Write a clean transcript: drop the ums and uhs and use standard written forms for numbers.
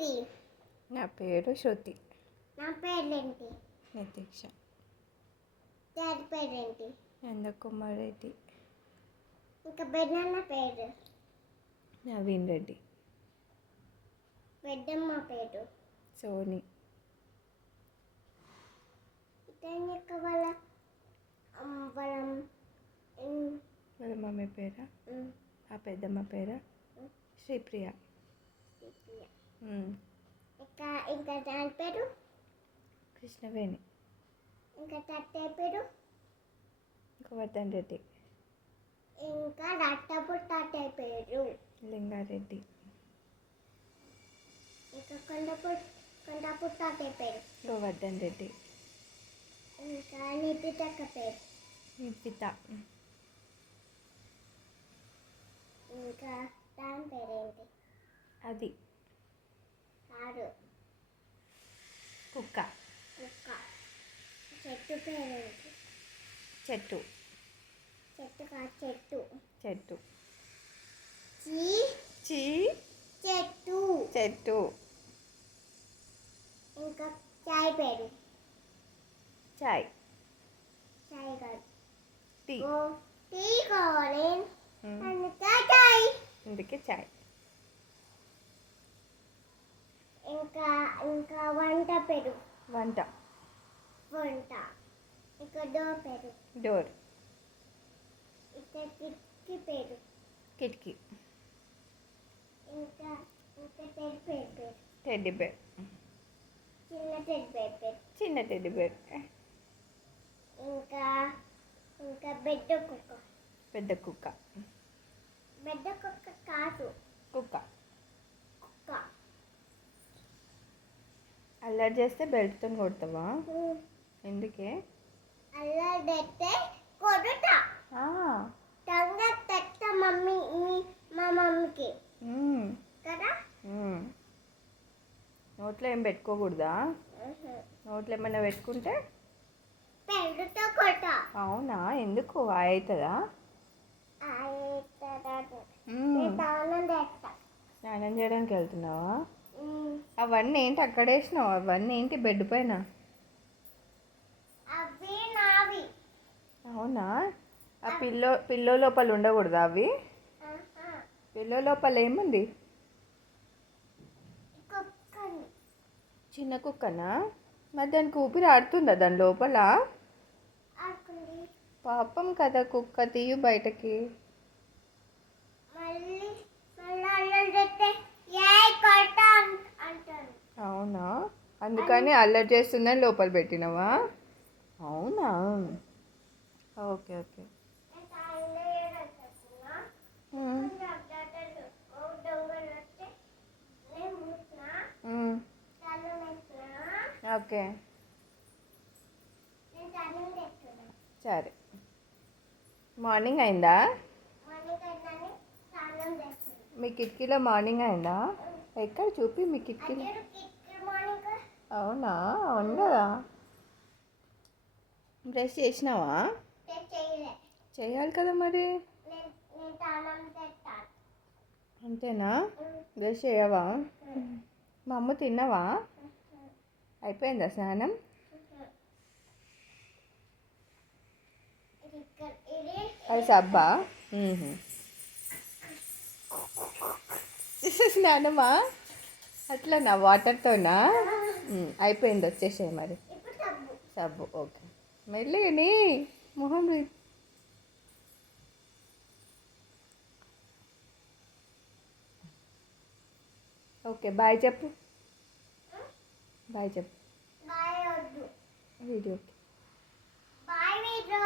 పేరేంటి? నా పేరు శృతి. నా పేరేంటి? నితీక్ష. డాడీ పేరేంటి? నందకుమార్ రెడ్డి. ఇంకా పెద్దన్న పేరు? నవీన్ రెడ్డి. పెద్దమ్మ పేరు? సోని. ఇతని వాళ్ళ వాళ్ళ మమ్మీ పేరా? ఆ పెద్దమ్మ పేరా శ్రీప్రియ. ఇంకా దాని పేరు? కృష్ణవేణి. ఇంకా తాతయ్య పేరు? గోవర్ధన్ రెడ్డి. ఇంకా రట్టపు తాతయ్య పేరు? లింగారెడ్డి. ఇంకా కొండపు తాతయ్య పేరు? గోవర్ధన్ రెడ్డి. ఇంకా నితితక్క పేరు? నితిత. ఇంకా దాని పేరేంటి? అది. కాదు. కుక్క. కుక్క. చెట్టు పేరేంటి? చెట్టు. చెట్టు కాదు, చెట్టు. చెట్టు. చీ. చెట్టు. చెట్టు. ఇంకా చాయ్ పేరు? చాయ్. చాయ్ కాదు, టీ. టీ కావాలి. చాయ్. అందుకే చాయ్. ఇంకా వంట పేరు? వంట. ఇంకా డోర్ పేరు? డోర్. ఇంకా కిటికీ పేరు? కిటికీ. ఇంకా పేరు? Teddy bear. చిన్న టెడ్డీ బేర్ పేరు? చిన్న టెడ్డీ బేర్. ఇంకా బెడ్ కుక్క? పెద్ద కుక్క. బెడ్ కుక్క కాదు, కుక్క. కుక్క. అల్లరి చేస్తే బెల్ట్తో కొడతావా? ఎందుకే? అల్లరి చేస్తే కొడుతా. టంగ తెస్తా మా మమ్మీకి కదా. నోట్లో ఏం పెట్టుకోకూడదా? నోట్లో ఏమన్నా పెట్టుకుంటే పెళ్ళుతో కొడతా. అవునా? ఎందుకు? అవుతుందా? స్నానం చేయడానికి వెళ్తున్నావా? అవన్నీ ఏంటి అక్కడ వేసినావు? అవన్నీ ఏంటి బెడ్ పైన? అవి నావి. అవునా? ఆ పిల్లో లోపల ఉండకూడదా అవి? పిల్లో లోపల ఏముంది? చిన్న కుక్కనా? మరి దానికి ఊపిరి ఆడుతుందా దాని లోపల? పాపం కదా కుక్క, తీయు బయటకి. అవునా? అందుకని అల్లరి చేస్తుందని లోపల పెట్టినవా? అవునా? Okay okay. ఓకే సరే. మార్నింగ్ అయిందా? మీ కిటికీలో మార్నింగ్ అయిందా? ఎక్కడ చూపి మీ కిటికీలో. అవునా? ఉండదా? బ్రష్ చేసినావా? చేయాలి కదా మరి. అంతేనా? బ్రష్ చేయవా? మా అమ్మ తిన్నావా? అయిపోయిందా స్నానం? అది సబ్బా? స్నానమా? అట్లనా? వాటర్తోనా? అయిపోయింది, వచ్చేసాయి మరి. సబ్బు. ఓకే. మెల్లిగని మొహం. ఓకే బాయ్ చెప్పు. బాయ్ చెప్పు వీడియోకి. Bye video.